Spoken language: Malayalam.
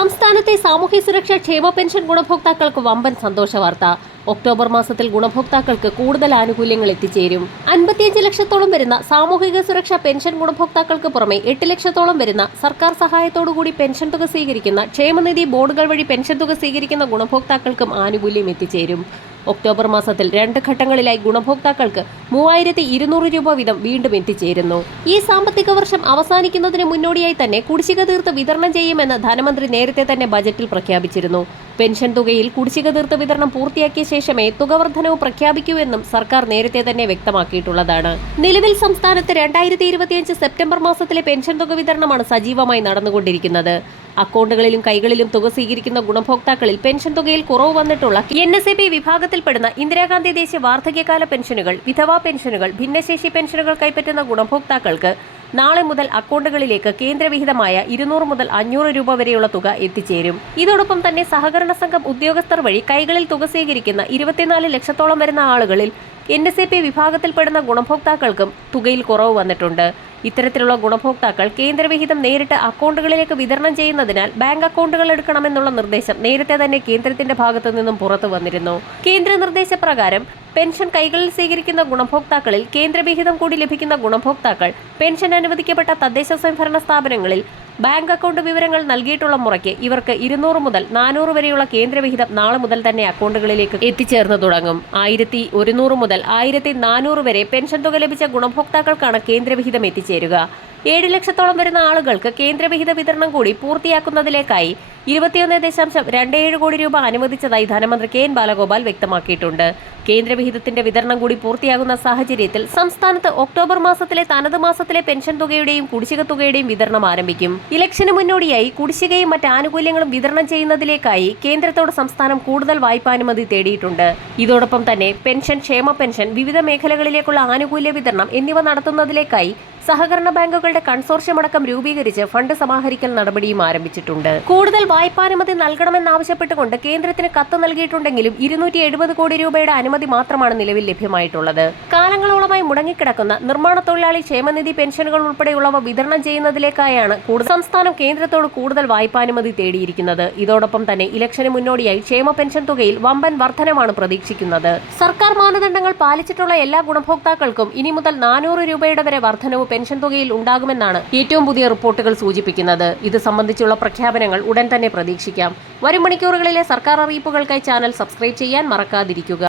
സംസ്ഥാനത്തെ സാമൂഹ്യ സുരക്ഷാ ക്ഷേമ പെൻഷൻ ഗുണഭോക്താക്കൾക്ക് വമ്പൻ സന്തോഷ വാർത്ത. ഒക്ടോബർ മാസത്തിൽ ഗുണഭോക്താക്കൾക്ക് കൂടുതൽ ആനുകൂല്യങ്ങൾ എത്തിച്ചേരും. 55 ലക്ഷത്തോളം വരുന്ന സാമൂഹിക സുരക്ഷാ പെൻഷൻ ഗുണഭോക്താക്കൾക്ക് പുറമെ 8 ലക്ഷത്തോളം വരുന്ന സർക്കാർ സഹായത്തോടുകൂടി പെൻഷൻ തുക സ്വീകരിക്കുന്ന ക്ഷേമനിധി ബോർഡുകൾ വഴി പെൻഷൻ തുക സ്വീകരിക്കുന്ന ഗുണഭോക്താക്കൾക്കും ആനുകൂല്യം എത്തിച്ചേരും. ഒക്ടോബർ മാസത്തിൽ 2 ഘട്ടങ്ങളിലായി ഗുണഭോക്താക്കൾക്ക് 3200 രൂപ വീതം വീണ്ടും എത്തിച്ചേരുന്നു. ഈ സാമ്പത്തിക വർഷം അവസാനിക്കുന്നതിന് മുന്നോടിയായി തന്നെ കുടിശ്ശിക തീർത്ത് വിതരണം ചെയ്യുമെന്ന് ധനമന്ത്രി നേരത്തെ തന്നെ ബജറ്റിൽ പ്രഖ്യാപിച്ചിരുന്നു. പെൻഷൻ തുകയിൽ കുടിശ്ശിക തീർത്ത് വിതരണം പൂർത്തിയാക്കിയ ശേഷമേ തുക വർധനവ് പ്രഖ്യാപിക്കൂ എന്നും സർക്കാർ നേരത്തെ തന്നെ വ്യക്തമാക്കിയിട്ടുള്ളതാണ്. നിലവിൽ സംസ്ഥാനത്ത് 2025 സെപ്റ്റംബർ മാസത്തിലെ പെൻഷൻ തുക വിതരണമാണ് സജീവമായി നടന്നുകൊണ്ടിരിക്കുന്നത്. അക്കൗണ്ടുകളിലും കൈകളിലും തുക സ്വീകരിക്കുന്ന ഗുണഭോക്താക്കളിൽ പെൻഷൻ തുകയിൽ കുറവ് വന്നിട്ടുള്ള NSAP വിഭാഗത്തിൽപ്പെടുന്ന ഇന്ദിരാഗാന്ധി ദേശീയ വാർദ്ധക്യകാല പെൻഷനുകൾ, വിധവാ പെൻഷനുകൾ, ഭിന്നശേഷി പെൻഷനുകൾ കൈപ്പറ്റുന്ന ഗുണഭോക്താക്കൾക്ക് നാളെ മുതൽ അക്കൗണ്ടുകളിലേക്ക് കേന്ദ്രവിഹിതമായ 200 മുതൽ 500 രൂപ വരെയുള്ള തുക എത്തിച്ചേരും. ഇതോടൊപ്പം തന്നെ സഹകരണ സംഘം ഉദ്യോഗസ്ഥർ വഴി കൈകളിൽ തുക സ്വീകരിക്കുന്ന 24 ലക്ഷത്തോളം വരുന്ന ആളുകളിൽ NSAP വിഭാഗത്തിൽപ്പെടുന്ന ഗുണഭോക്താക്കൾക്കും തുകയിൽ കുറവ് വന്നിട്ടുണ്ട്. ഇത്തരത്തിലുള്ള ഗുണഭോക്താക്കൾ കേന്ദ്രവിഹിതം നേരിട്ട് അക്കൗണ്ടുകളിലേക്ക് വിതരണം ചെയ്യുന്നതിനാൽ ബാങ്ക് അക്കൗണ്ടുകൾ എടുക്കണമെന്നുള്ള നിർദ്ദേശം നേരത്തെ തന്നെ കേന്ദ്രത്തിന്റെ ഭാഗത്തു നിന്നും പുറത്തു വന്നിരുന്നു. കേന്ദ്ര നിർദ്ദേശപ്രകാരം പെൻഷൻ കൈകളിൽ സ്വീകരിക്കുന്ന ഗുണഭോക്താക്കളിൽ കേന്ദ്രവിഹിതം കൂടി ലഭിക്കുന്ന ഗുണഭോക്താക്കൾ പെൻഷൻ അനുവദിക്കപ്പെട്ട തദ്ദേശ സ്വയംഭരണ സ്ഥാപനങ്ങളിൽ ബാങ്ക് അക്കൗണ്ട് വിവരങ്ങൾ നൽകിയിട്ടുള്ള മുറയ്ക്ക് ഇവർക്ക് 200 മുതൽ 400 വരെയുള്ള കേന്ദ്രവിഹിതം നാളെ മുതൽ തന്നെ അക്കൗണ്ടുകളിലേക്ക് എത്തിച്ചേർന്നു തുടങ്ങും. 1100 മുതൽ 1400 വരെ പെൻഷൻ തുക ലഭിച്ച ഗുണഭോക്താക്കൾക്കാണ് കേന്ദ്രവിഹിതം എത്തിച്ചേരുക. 7 ലക്ഷത്തോളം വരുന്ന ആളുകൾക്ക് കേന്ദ്രവിഹിത വിതരണം കൂടി പൂർത്തിയാക്കുന്നതിലേക്കായി 21.27 കോടി രൂപ അനുവദിച്ചതായി ധനമന്ത്രി KN ബാലഗോപാൽ വ്യക്തമാക്കിയിട്ടുണ്ട്. കേന്ദ്രവിഹിതത്തിന്റെ വിതരണം കൂടി പൂർത്തിയാകുന്ന സാഹചര്യത്തിൽ സംസ്ഥാനത്ത് ഒക്ടോബർ മാസത്തിലെ തനത് മാസത്തിലെ പെൻഷൻ തുകയുടെയും കുടിശ്ശിക തുകയുടെയും വിതരണം ആരംഭിക്കും. ഇലക്ഷന് മുന്നോടിയായി കുടിശ്ശികയും മറ്റ് ആനുകൂല്യങ്ങളും വിതരണം ചെയ്യുന്നതിലേക്കായി കേന്ദ്രത്തോട് സംസ്ഥാനം കൂടുതൽ വായ്പാനുമതി തേടിയിട്ടുണ്ട്. ഇതോടൊപ്പം തന്നെ പെൻഷൻ, ക്ഷേമ പെൻഷൻ, വിവിധ മേഖലകളിലേക്കുള്ള ആനുകൂല്യ വിതരണം എന്നിവ നടത്തുന്നതിലേക്കായി സഹകരണ ബാങ്കുകളുടെ കൺസോർഷ്യം അടക്കം രൂപീകരിച്ച് ഫണ്ട് സമാഹരിക്കൽ നടപടിയും ആരംഭിച്ചിട്ടുണ്ട്. കൂടുതൽ വായ്പാനുമതി നൽകണമെന്നാവശ്യപ്പെട്ടുകൊണ്ട് കേന്ദ്രത്തിന് കത്ത് നൽകിയിട്ടുണ്ടെങ്കിലും 270 കോടി രൂപയുടെ അനുമതി മാത്രമാണ് നിലവിൽ ലഭ്യമായിട്ടുള്ളത്. കാലങ്ങളോളമായി മുടങ്ങിക്കിടക്കുന്ന നിർമ്മാണ തൊഴിലാളി ക്ഷേമനിധി പെൻഷനുകൾ ഉൾപ്പെടെയുള്ളവ വിതരണം ചെയ്യുന്നതിലേക്കായാണ് സംസ്ഥാനം കേന്ദ്രത്തോട് കൂടുതൽ വായ്പാനുമതി തേടിയിരിക്കുന്നത്. ഇതോടൊപ്പം തന്നെ ഇലക്ഷന് മുന്നോടിയായി ക്ഷേമ പെൻഷൻ തുകയിൽ വമ്പൻ വർധനമാണ് പ്രതീക്ഷിക്കുന്നത്. സർക്കാർ മാനദണ്ഡങ്ങൾ പാലിച്ചിട്ടുള്ള എല്ലാ ഗുണഭോക്താക്കൾക്കും ഇനി മുതൽ 400 രൂപയുടെ വരെ വർധനവ് പെൻഷൻ തുകയിൽ ഉണ്ടാകുമെന്നാണ് ഏറ്റവും പുതിയ റിപ്പോർട്ടുകൾ സൂചിപ്പിക്കുന്നത്. ഇത് സംബന്ധിച്ചുള്ള പ്രഖ്യാപനങ്ങൾ ഉടൻ തന്നെ പ്രതീക്ഷിക്കാം. വരും മണിക്കൂറുകളിലെ സർക്കാർ അറിയിപ്പുകൾക്കായി ചാനൽ സബ്സ്ക്രൈബ് ചെയ്യാൻ മറക്കാതിരിക്കുക.